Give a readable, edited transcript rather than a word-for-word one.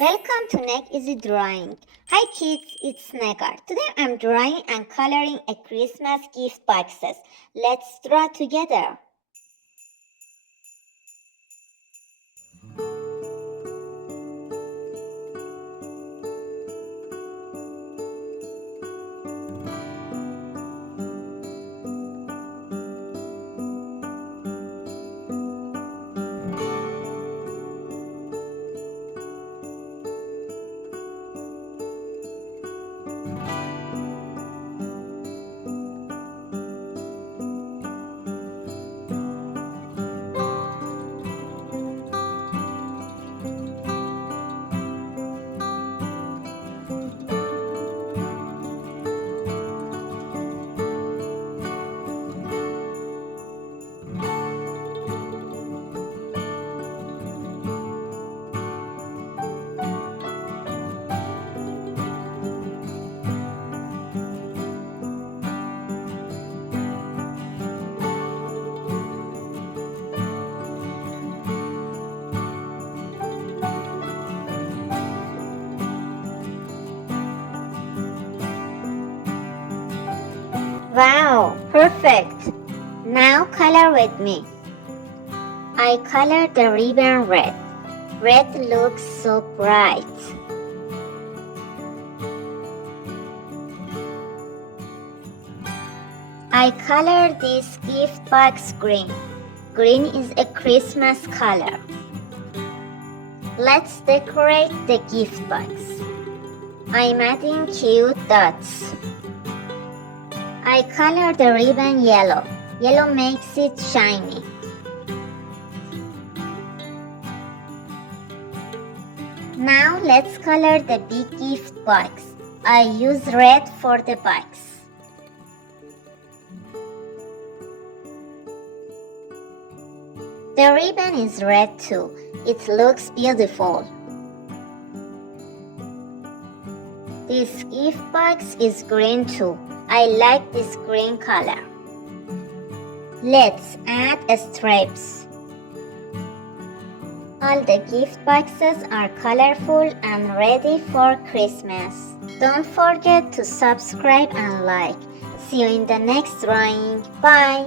Welcome to NegEasyDrawing. Hi kids, it's Negar. Today I'm drawing and coloring a Christmas gift boxes. Let's draw together. Wow, perfect. Now color with me. I colored the ribbon red. Red looks so bright. I colored this gift box green. Green is a Christmas color. Let's decorate the gift box. I'm adding cute dots. I colored the ribbon yellow. Yellow makes it shiny. Now let's color the big gift box. I use red for the box. The ribbon is red too. It looks beautiful. This gift box is green too. I like this green color. Let's add stripes. All the gift boxes are colorful and ready for Christmas. Don't forget to subscribe and like. See you in the next drawing. Bye!